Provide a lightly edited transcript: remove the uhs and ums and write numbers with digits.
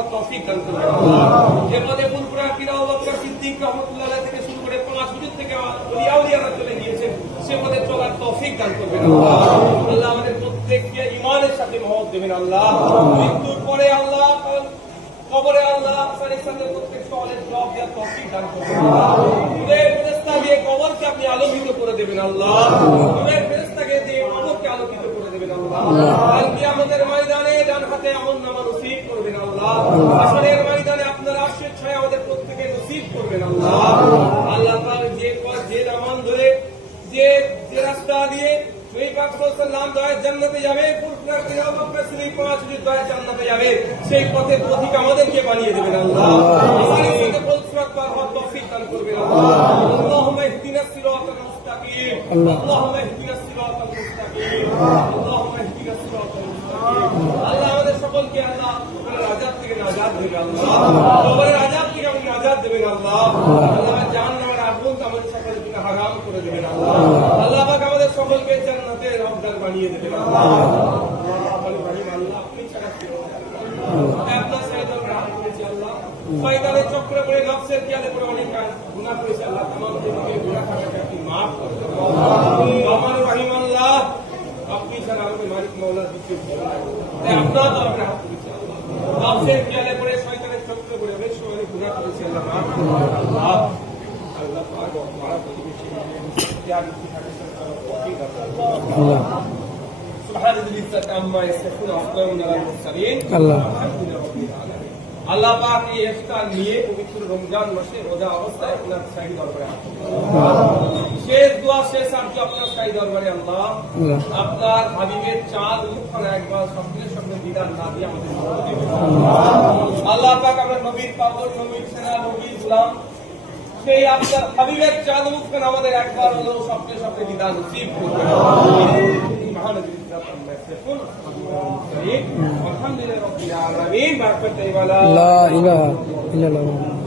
করার তৌফিক দান করবেন। যে পদে ফুলপুরা পীর আবু বকর সিদ্দিক রাহমাতুল্লাহ আলাইহি থেকে শুরু করে 5 হুজুর থেকে আউলিয়ারা চলে গিয়েছেন, সে পদে চলার তৌফিক দান করবেন আল্লাহ। আল্লাহ আমাদের প্রত্যেককে ঈমানের সাথে মহব্বত দেবেন আল্লাহ। মৃত্যুর পরে আল্লাহ কবরে আল্লাহ সাথে প্রত্যেক সওয়ালের জবাব দেওয়ার তৌফিক দান করবেন আল্লাহ। নূরের ফেরেশতা দিয়ে কবরকে আপনি আলোকিত করে দেবেন আল্লাহ। নূরের ফেরেশতাকে দিয়ে কবরকে আলোকিত করে দেবেন আল্লাহ। কাল কিয়ামতের ময়দানে ডান হাতে আমলনামা নসিব করবেন আল্লাহ। হাসরের ময়দানে আপনার আরশের ছায়া আমাদের প্রত্যেককে নসিব করবেন আল্লাহ। আল্লাহ তাআলা যে নামান ধরে যে রাস্তা দিয়ে নবী পাক সাল্লাল্লাহু আলাইহি ওয়াসাল্লাম দয়া জান্নাতে যাবে, ফুরফুরার পীর আবু বকর সিদ্দিক 5 হুজুর দয়া জান্নাতে যাবে, সেই পথের পথিক আমাদেরকে বানিয়ে দেবেন আল্লাহ। আমাদের সাথে ফুলফুরাত পার হওয়ার তৌফিক দান করবেন আল্লাহ। আল্লাহুম্মা ইহদিনাস সিরাতাল মুস্তাকিম, আল্লাহুম্মা ইহদিনাস সিরাতাল মুস্তাকিম, আল্লাহুম্মা ইহদিনাস সিরাতাল মুস্তাকিম। আল্লাহ আমাদের সকলকে আল্লাহ কবরের আযাব থেকে নাজাত দেবেন আল্লাহ। কবরের আযাব থেকে আমাদের নাজাত দেবেন আল্লাহ। আল্লাহ জাহান্নামের আগুন আমাদের সকলের জন্য হারাম করে দেবেন আল্লাহ। আল্লাহ পাক আমাদের সকলকে জান্নাতের হকদার বানিয়ে দেবেন আল্লাহ। আপনি ছাড়া কেউ নেই। আপনার সাইদে আমরা হাত করেছি আল্লাহ। শয়তানের চক্রে পড়ে নফসের খেয়ালে পড়ে অনেক গুনাহ করেছি আল্লাহ। তামাম জীবনকে গুনাহ খাতাকে আপনি মাফ করে দেন রহমান রহিম আল্লাহ। আপনি ছাড়া আমাদের মালিক মাওলার দ্বিতীয় কেউ নাই। তাই আপনার তরফে হাত করেছি আল্লাহ। নফসের খেয়ালে পড়ে শয়তানের চক্রে পড়ে অনেক সময় গুনাহ করেছি আল্লাহ, মাফ করে দেন আল্লাহ। আল্লাহ পাক মারা প্রতিবেশী ত্যাগী থাকে আল্লাহ। সুবহান আল্লাহি আম্মা ইয়াসিফুন আসলামু আলাল মুরসালিন আল্লাহ। আল্লাহ পাক এই ইফতার নিয়ে পবিত্র রমজান মাসে রোজা অবস্থায় আপনার শাহী দরবারে শেষ দোয়া শেষ আরজু আপনার শাহী দরবারে আল্লাহ। আপনার হাবিবের চাঁদ মুখখানা একবার সকলের সঙ্গে বিদান না দিয়ে আমাদের আল্লাহ পাক আমরা নবীর পাগল, নবীর সেনা, নবীর গোলাম, সেই আপনার হাবিবের চাঁদ মুখখানা আমাদের একবার হলেও সকলের সঙ্গে বিদান নসিব করবেন। الحمد لله رب العالمين. لا إله إلا الله.